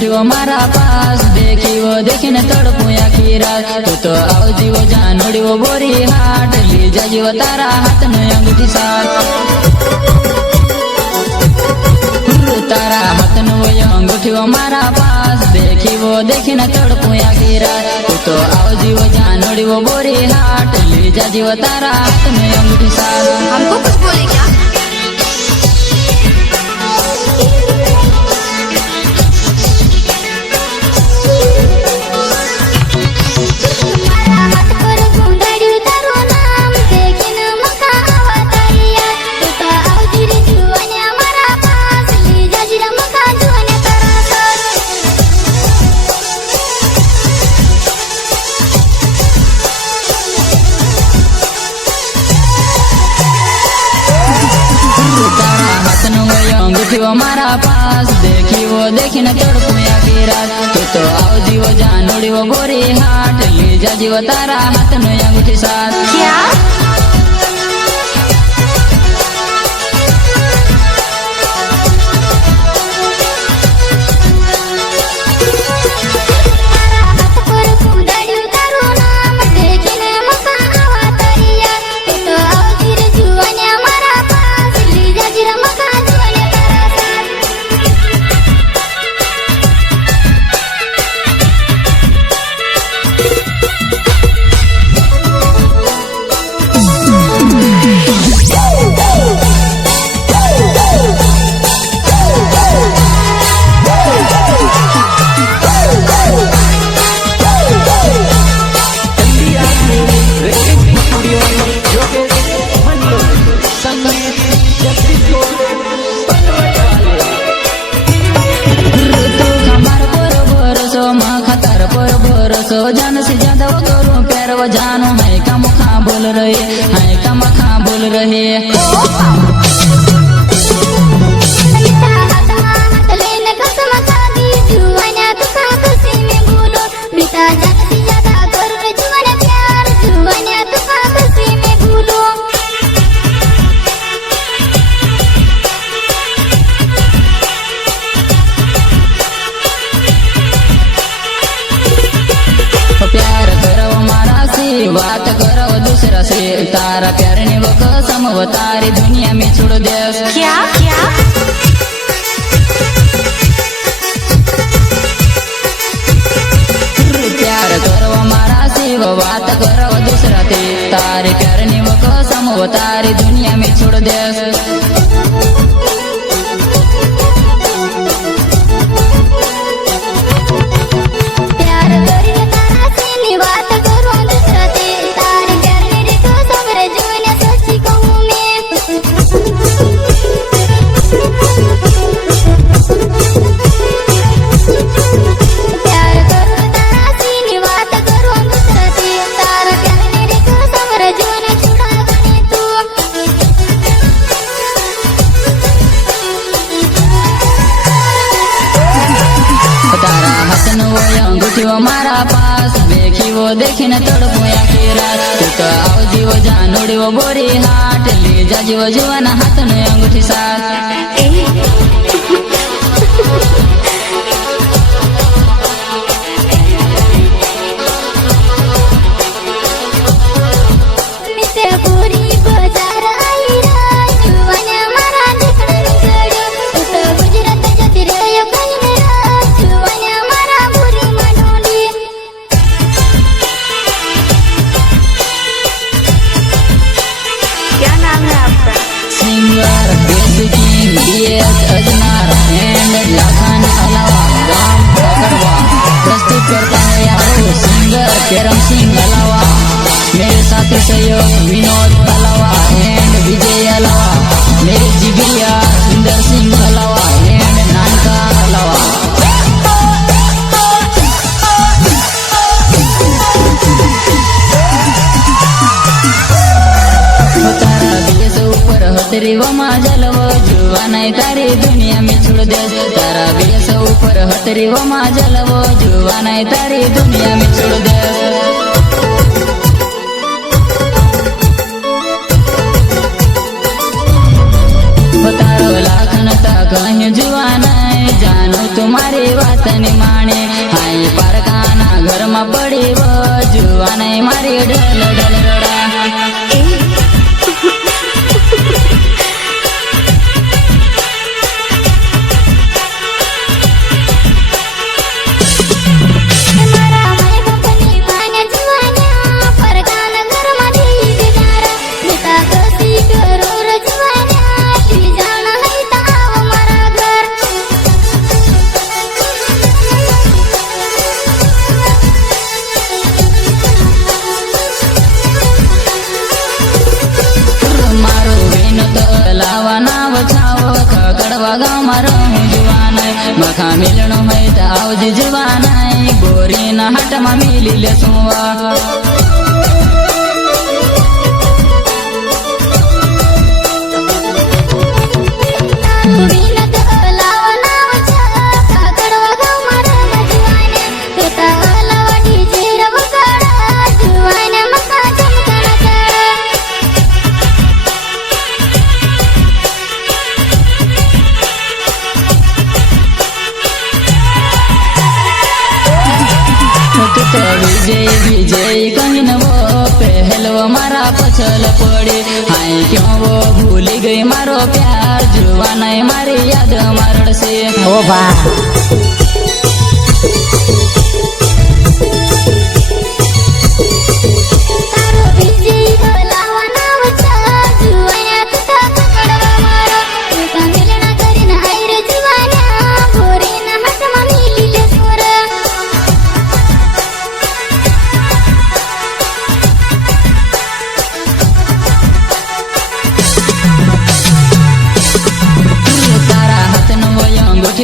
उठ्यो मारा पास देखी वो देखने तड़पू आखी रात तू तो आवजी वो जानोड़ी वो बोरी हाट ली जाजी वो तारा हाथ में अंगूठी साथ तारा हाथ में वो अंगूठी वो मारा पास देखी वो देखने तड़पू आखी रात तू तो आवजी वो जानोड़ी वो बोरी हाट ली जाजी वो तारा हाथ में अंगूठी साथ। हमको कुछ बोले क्या? वो मारा पास देखी वो देखी न तड़पू आखी रात तू तो आवजी वो जानोड़ी वो बोरी हाट ली जाजी वो तारा हाथ में अंगूठी साथ। क्या? जान से ज्यादा वो करूं प्यार वो जानो है कम खा बोल रहे है कम खा बोल रहे बात करो दूसरा से तारा प्यार ने वो कसम वो तारी दुनिया में छोड़ दे। क्या क्या? प्यार करो हमारा से वो बात करो दूसरा से तारे प्यार ने वो कसम वो तारी दुनिया में छोड़ दे। वो मारा पास देखी वो देखी न तड़पू आखी रात तू तो आवजी वो जानोड़ी वो बोरी हाट ले जाजी वो जुआना हाथ में अंगूठी साथ। प्रस्तुत करता है यारो सिंगर केरम सिंह अलावा मेरे साथी सहयोग विनोद अलावा एंड विजय अलावा मेरे जिगरिया सुंदर सिंह अलावा एंड नानका अलावा। तेरी वो माजल वो जुआ नहीं तारी दुनिया में छोड़ दे तारा भी सौ ऊपर हो तेरी वो माजल वो जुआ नहीं तारी दुनिया में छोड़ दे। तारो लाखन तक जुआ नहीं जानो तुम्हारी बात नहीं माने हाय पारकाना घर में पड़ी वो जुआन मारी ढल ढल रड़ा गाँव में रहूं जुआन मखा मिलनो है तो आवज जुआन गोरी न हट में मिली ले सुवा विजय विजय कहीं न वो पहलो मारा पछल पड़े हाय क्यों वो भूल गई मारो प्यार जुआन मारी याद मारड़ से ओ बा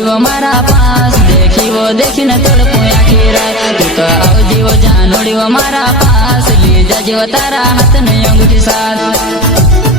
वो मारा पास देखी वो देखी न तड़पो आखिर तू तो आओ जीवो जानोड़ी वो मारा पास ले जा जीव तारा हाथ में अंगूठी साथ